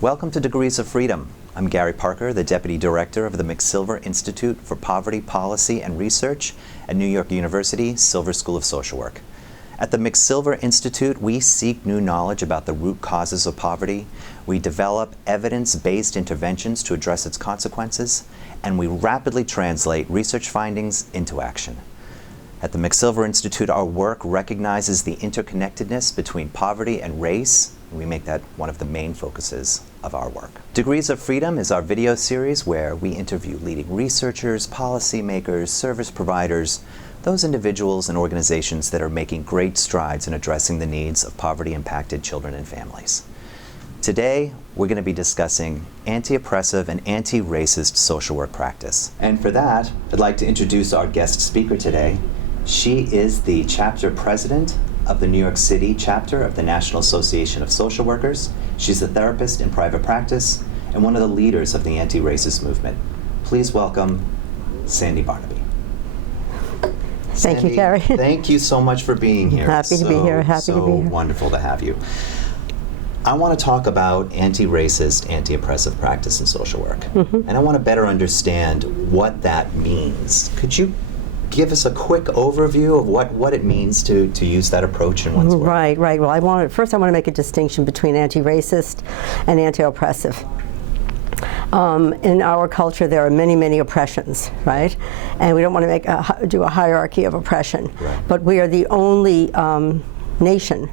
Welcome to Degrees of Freedom. I'm Gary Parker, the Deputy Director of the McSilver Institute for Poverty Policy and Research at New York University Silver School of Social Work. At the McSilver Institute, we seek new knowledge about the root causes of poverty. We develop evidence-based interventions to address its consequences, and we rapidly translate research findings into action. At the McSilver Institute, our work recognizes the interconnectedness between poverty and race. We make that one of the main focuses of our work. Degrees of Freedom is our video series where we interview leading researchers, policymakers, service providers, those individuals and organizations that are making great strides in addressing the needs of poverty-impacted children and families. Today, we're going to be discussing anti-oppressive and anti-racist social work practice. And for that, I'd like to introduce our guest speaker today. She is the chapter president of the New York City chapter of the National Association of Social Workers. She's a therapist in private practice and one of the leaders of the anti-racist movement. Please welcome Sandy Bernabei. Thank you, Gary. Thank you so much for being here. Happy to be here. Happy to be here. Wonderful to have you. I want to talk about anti-racist, anti-oppressive practice in social work. And I want to better understand what that means. Could you give us a quick overview of what it means to use that approach in one's work? Right. Well, first I want to make a distinction between anti-racist and anti-oppressive. In our culture, there are many oppressions, right? And we don't want to do a hierarchy of oppression. Right. But we are the only nation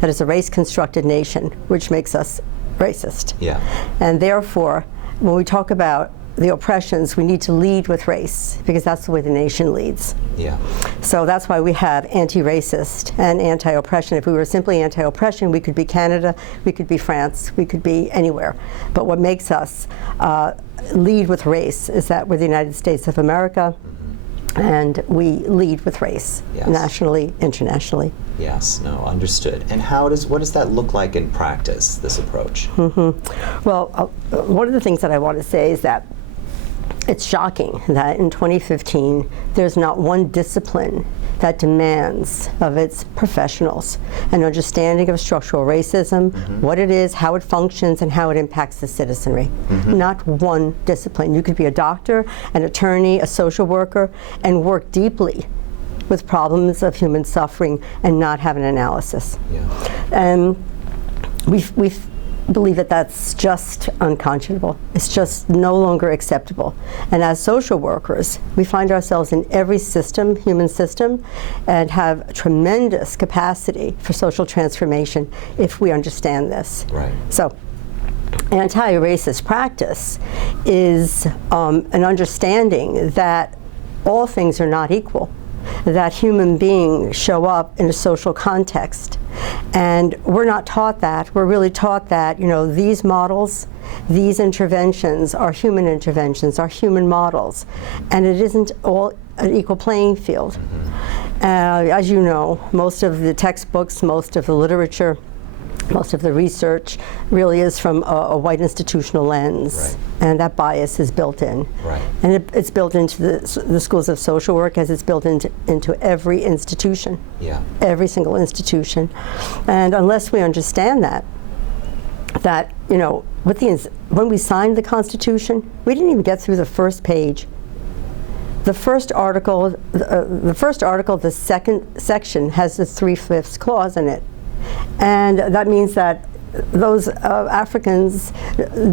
that is a race-constructed nation, which makes us racist. Yeah. And therefore, when we talk about the oppressions, we need to lead with race, because that's the way the nation leads. Yeah. So that's why we have anti-racist and anti-oppression. If we were simply anti-oppression, we could be Canada, we could be France, we could be anywhere. But what makes us lead with race is that we're the United States of America, and we lead with race, yes, nationally, internationally. Yes, no, understood. And what does that look like in practice, this approach? Well, one of the things that I want to say is that it's shocking that in 2015, there's not one discipline that demands of its professionals an understanding of structural racism, what it is, how it functions, and how it impacts the citizenry. Not one discipline. You could be a doctor, an attorney, a social worker, and work deeply with problems of human suffering and not have an analysis. Yeah. And we believe that that's just unconscionable. It's just no longer acceptable. And as social workers, we find ourselves in every system, human system, and have tremendous capacity for social transformation if we understand this. Right. So, anti-racist practice is an understanding that all things are not equal, that human beings show up in a social context. And we're not taught that. We're really taught that, these models, these interventions are human interventions, are human models. And it isn't all an equal playing field. As you know, most of the textbooks, most of the literature, most of the research really is from a white institutional lens. Right. And that bias is built in. Right. And it's built into the schools of social work, as it's built into every institution. Yeah. Every single institution. And unless we understand that when we signed the Constitution, we didn't even get through the first page. The first article, the second section has the 3/5 clause in it. And that means that those Africans,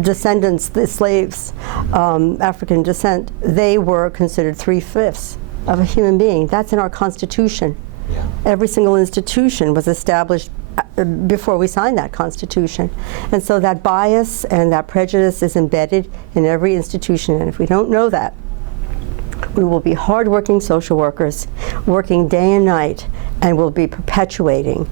descendants, the slaves, African descent, they were considered 3/5 of a human being. That's in our Constitution. Yeah. Every single institution was established before we signed that Constitution. And so that bias and that prejudice is embedded in every institution. And if we don't know that, we will be hardworking social workers, working day and night, and will be perpetuating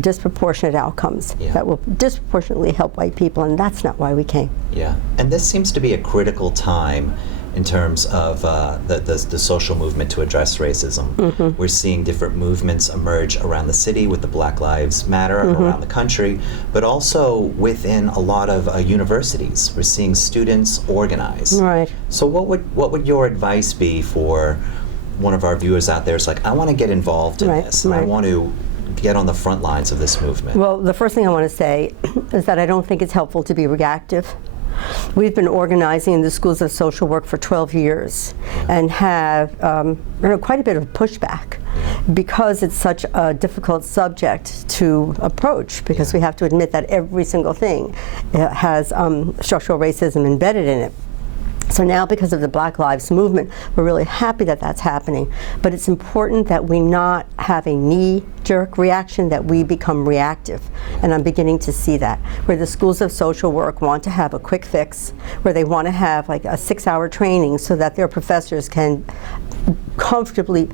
disproportionate outcomes that will disproportionately help white people, and that's not why we came. Yeah, and this seems to be a critical time in terms of the social movement to address racism. We're seeing different movements emerge around the city with the Black Lives Matter around the country, but also within a lot of universities. We're seeing students organize. Right. So what would your advice be for one of our viewers out there? It's like, I want to get involved in this, and I want to get on the front lines of this movement? Well, the first thing I want to say is that I don't think it's helpful to be reactive. We've been organizing in the schools of social work for 12 years and have quite a bit of pushback because it's such a difficult subject to approach, because we have to admit that every single thing has structural racism embedded in it. So now, because of the Black Lives Movement, we're really happy that that's happening. But it's important that we not have a knee-jerk reaction, that we become reactive. And I'm beginning to see that, where the schools of social work want to have a quick fix, where they want to have like a 6-hour training so that their professors can comfortably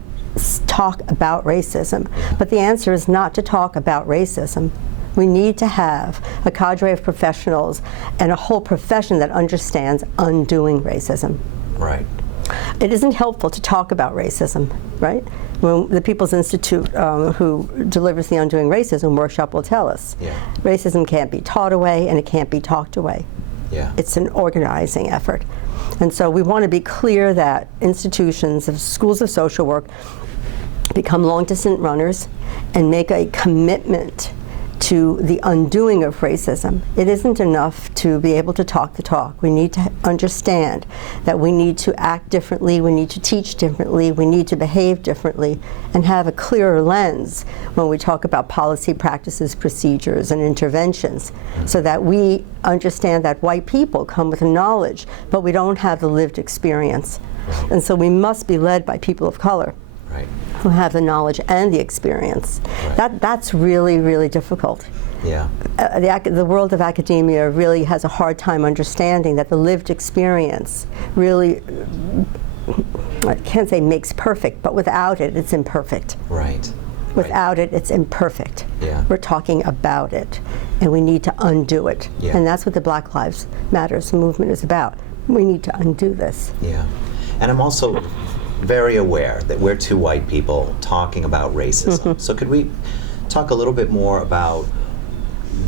talk about racism. But the answer is not to talk about racism. We need to have a cadre of professionals and a whole profession that understands undoing racism. Right. It isn't helpful to talk about racism, right? When the People's Institute, who delivers the Undoing Racism workshop, will tell us, racism can't be taught away and it can't be talked away. It's an organizing effort. And so we want to be clear that institutions of schools of social work become long-distance runners and make a commitment to the undoing of racism. It isn't enough to be able to talk the talk. We need to understand that we need to act differently, we need to teach differently, we need to behave differently, and have a clearer lens when we talk about policy, practices, procedures, and interventions, so that we understand that white people come with knowledge, but we don't have the lived experience. And so we must be led by people of color. Who have the knowledge and the experience. That's really, really difficult. The world of academia really has a hard time understanding that the lived experience really, I can't say makes perfect, but without it, it's imperfect. Without it, it's imperfect. We're talking about it, and we need to undo it. And that's what the Black Lives Matters movement is about. We need to undo this. And I'm also very aware that we're two white people talking about racism. So could we talk a little bit more about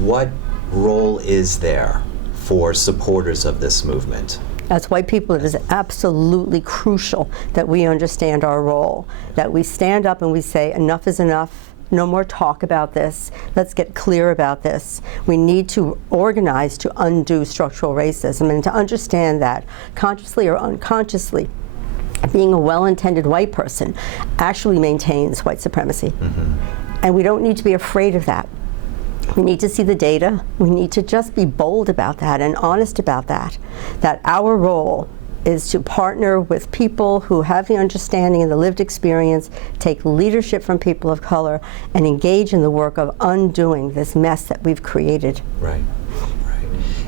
what role is there for supporters of this movement? As white people, it is absolutely crucial that we understand our role, that we stand up and we say, enough is enough. No more talk about this. Let's get clear about this. We need to organize to undo structural racism, and to understand that, consciously or unconsciously, being a well-intended white person actually maintains white supremacy. And we don't need to be afraid of that. We need to see the data. We need to just be bold about that and honest about that, that our role is to partner with people who have the understanding and the lived experience, take leadership from people of color, and engage in the work of undoing this mess that we've created.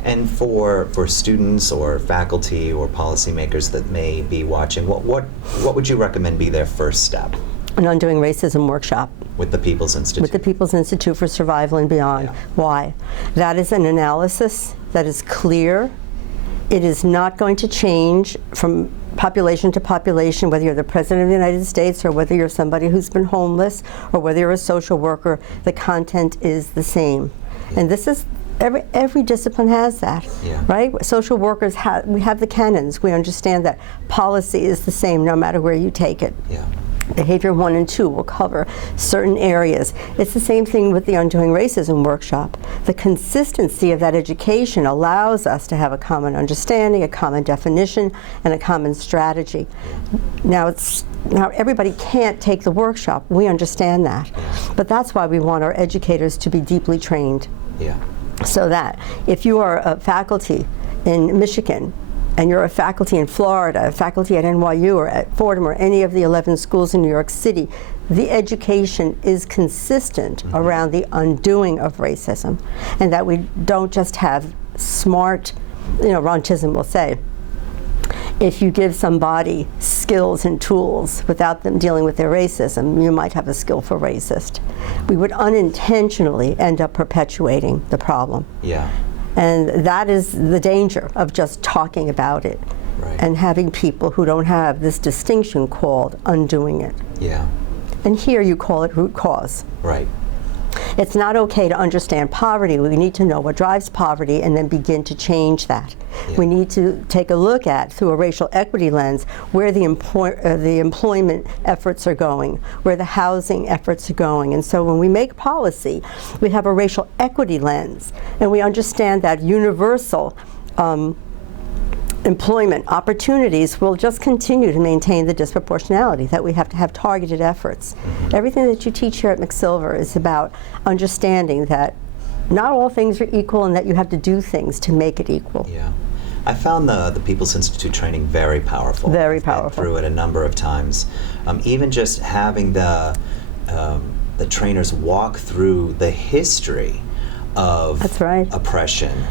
And for students or faculty or policymakers that may be watching, what would you recommend be their first step? An Undoing Racism workshop. With the People's Institute? With the People's Institute for Survival and Beyond. Why? That is an analysis that is clear. It is not going to change from population to population, whether you're the President of the United States or whether you're somebody who's been homeless or whether you're a social worker. The content is the same. And this is every discipline has that, right? Social workers we have the canons. We understand that policy is the same no matter where you take it. Behavior 1 and 2 will cover certain areas. It's the same thing with the Undoing Racism workshop. The consistency of that education allows us to have a common understanding, a common definition, and a common strategy. Now everybody can't take the workshop. We understand that. But that's why we want our educators to be deeply trained. So that if you are a faculty in Michigan, and you're a faculty in Florida, a faculty at NYU or at Fordham or any of the 11 schools in New York City, the education is consistent around the undoing of racism, and that we don't just have smart, Ron Chisholm will say, if you give somebody skills and tools without them dealing with their racism, you might have a skillful racist. We would unintentionally end up perpetuating the problem. And that is the danger of just talking about it and having people who don't have this distinction called undoing it. And here you call it root cause. It's not okay to understand poverty. We need to know what drives poverty and then begin to change that. Yeah. We need to take a look at, through a racial equity lens, where the employment efforts are going, where the housing efforts are going. And so when we make policy, we have a racial equity lens, and we understand that universal employment opportunities will just continue to maintain the disproportionality, that we have to have targeted efforts. Everything that you teach here at McSilver is about understanding that not all things are equal and that you have to do things to make it equal. Yeah. I found the People's Institute training very powerful. Very powerful. I've been through it a number of times. Even just having the trainers walk through the history of oppression,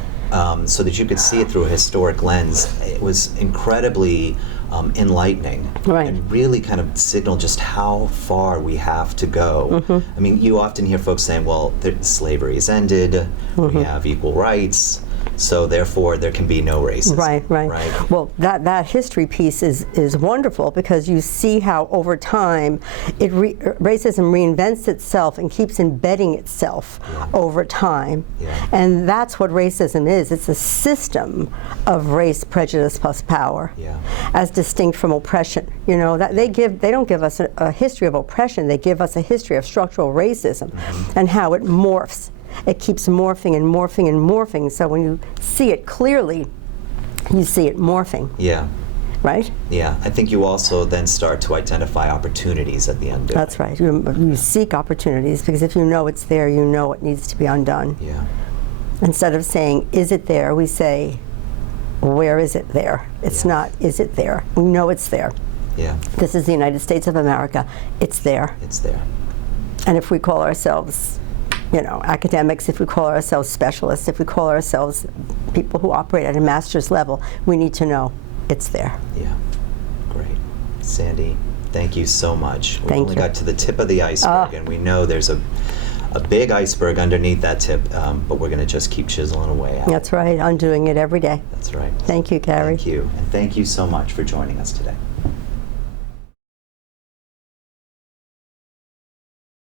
so that you could see it through a historic lens. It was incredibly enlightening, and really kind of signaled just how far we have to go. I mean, you often hear folks saying, well, slavery is ended, we have equal rights, so therefore there can be no racism. Right. Well, that history piece is wonderful, because you see how over time racism reinvents itself and keeps embedding itself over time. And that's what racism is. It's a system of race, prejudice plus power, as distinct from oppression. You know, that they don't give us a history of oppression, they give us a history of structural racism and how it morphs. It keeps morphing and morphing and morphing, so when you see it clearly, you see it morphing. Yeah. Right? Yeah. I think you also then start to identify opportunities at the end of it. That's right. You seek opportunities, because if you know it's there, you know it needs to be undone. Yeah. Instead of saying, is it there, we say, where is it there? It's not, is it there? We know it's there. Yeah. This is the United States of America. It's there. It's there. And if we call ourselves, you know, academics, if we call ourselves specialists, if we call ourselves people who operate at a master's level, we need to know it's there. Yeah, great. Sandy, thank you so much. We only got to the tip of the iceberg, and we know there's a big iceberg underneath that tip, but we're going to just keep chiseling away at it. That's right, undoing it every day. That's right. Thank you, Gary. Thank you, and thank you so much for joining us today.